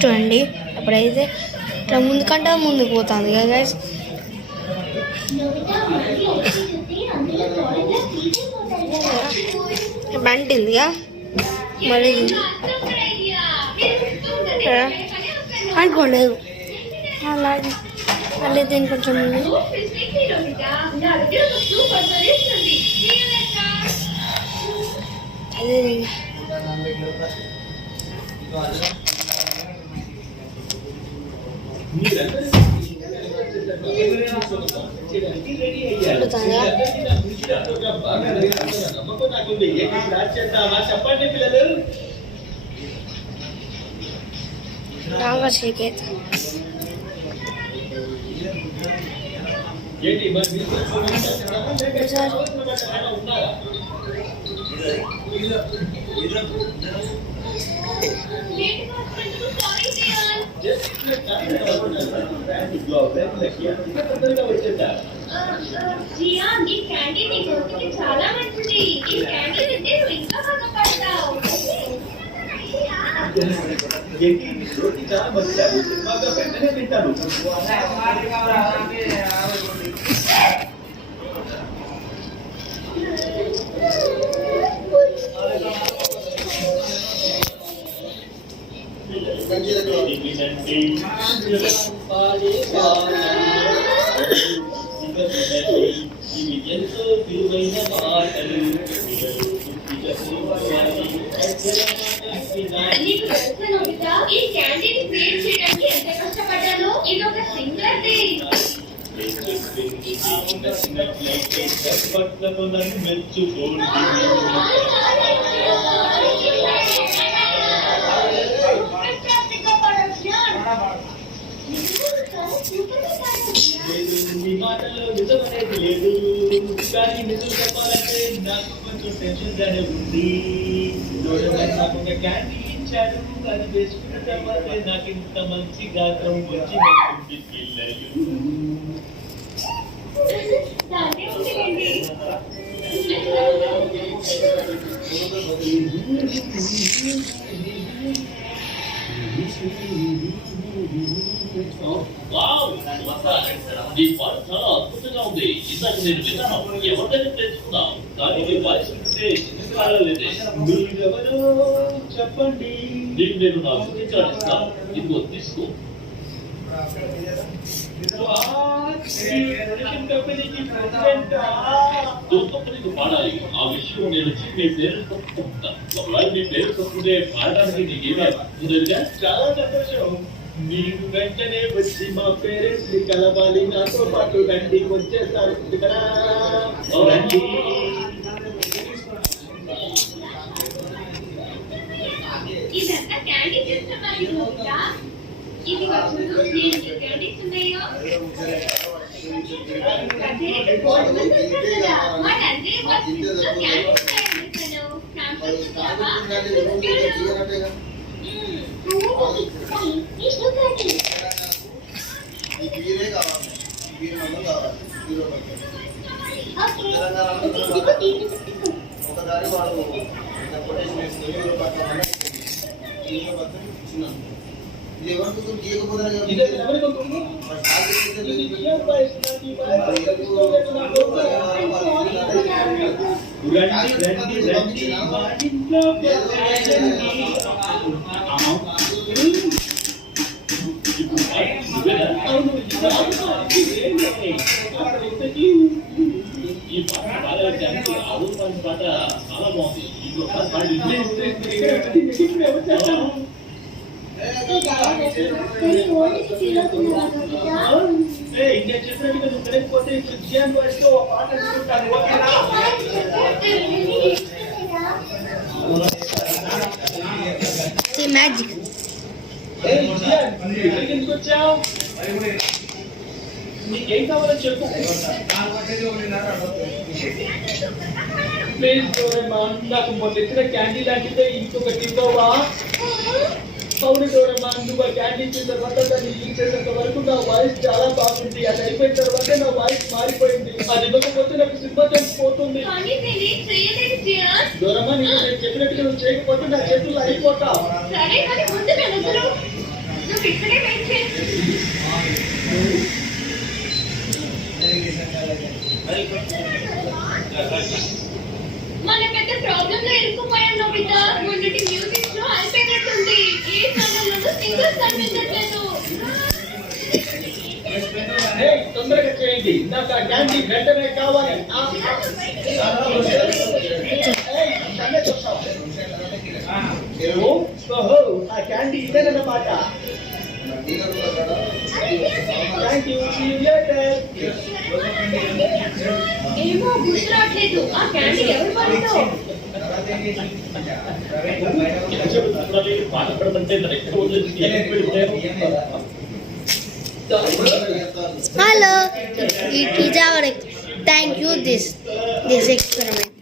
చూడండి అప్పుడైతే ఇట్లా ముందుకంటే ముందుకు పోతుంది కదా గైస్. బంటిందిగా మళ్ళీ అనుకోలేదు అలాగే మళ్ళీ దీని కొంచెం అదే చెప్పండి పిల్లలు బాగా షేక్ అవుతుంది. చాలా మంచిది. ఈ క్యాండీ తింటే నువ్వు ఇంకా బాగా పడతావు. బాగా వెంటనే తింటారు. ఎంతో విలువైన మాటలు ఈ క్యాండీని క్రియేట్ చేయడానికి ఎంత కష్టపడ్డానో ఇది ఒక సింగర్ డే. మెచ్చుకోండి మాటలో నిజమనేది లేదు, కానీ నిజం చెప్పాలంటే నాకు కొంచెం టెన్షన్ గానే ఉంది. నాకు ఒక క్యాండీ ఇచ్చాడు, అది వేసుకున్న తర్వాత నాకు ఇంత మంచి గాత్రం వచ్చింది పిల్లలు. ఈ పాట చాలా అద్భుతంగా ఉంది. ఇందాక నేను విన్నాను, ఎవరిదైనా తెలుసుకున్నాం, కానీ మీ వాయిస్ ఉంటే మీరెవరో చెప్పండి. నేను నా గురించి ఇస్తాను, ఇదిగో తీసుకో. కంపెనీకి పాడాలి, ఆ విషయం నేను మీ పేరు తప్పుకుంటా. ఒకవేళ మీ పేరు తప్పుకుంటే పాడడానికి నీకేమీ కుదరగా. చాలా సంతోషం. మీరు వెంటనే వచ్చి మా పేరెంట్స్ ని కలవాలి, నాతో పాటు రండి. వచ్చేస్తారు కదా, రండి. ఇదంతా క్యాండీ చేస్తున్నారు. ఇది వచ్చును నేను క్యాండీస్ ఉన్నాయో ఒకసారి వాళ్ళు ఇది ఎవరికి ఈ పాట చాలా బాగుంది. ఇండియా చెప్పినట్టు నువ్వు తెలియకపోతే విజయాన్ని వస్తే ఒక పాట తీసుకుంటాను. మ్యాజిక్ ఎందుకు వచ్చావు? నీకేం కావాలో చెప్పు. ప్లీజ్ నాకు మొన్న ఇచ్చిన క్యాండీ లాంటిదే ఇంకొకటి ఇవ్వవా? అవును డోరమ్మా, నువ్వు ఆ క్యాండీ ఇచ్చిన తర్వాత దాన్ని యూజ్ చేసేంత వరకు నా వాయిస్ చాలా బాగుంది. అది అయిపోయిన తర్వాత నా వాయిస్ మారిపోయింది. అది ఇవ్వకపోతే నాకు సినిమా తెలిసిపోతుంది. కానీ నేనేం చేయలేదు జియాన్. డోరమ్మా, నేను చెప్పినట్టుగా నువ్వు చేయకపోతే నా చేతుల్లో అయిపోతా. సరే కానీ ముందు నన్ను వదలు. నువ్వు ఇక్కడే వెయిట్ చేయి. మన పెద్ద ప్రాబ్లం లో ఇరుక్కుపోయాం నోబితా. మొన్నటి మ్యూజిక్ లో అయిపోయినట్టుంది. ఏ ఛానల్లోనూ సింగర్స్ కనిపించట్లేదు. ఏయ్, తొందరగా చేయండి, నాకు ఆ క్యాండీ వెంటనే కావాలి. ఏయ్, నన్నే చూస్తావు. ఓహో, ఆ క్యాండీ ఇదేనన్నమాట. Thank you, see you later. ఏమో గుర్తు రావట్లేదు. ఆ క్యాండీ ఎవరు పడుతో? బాధపడుతుంటే hello, it is our thank you this experiment.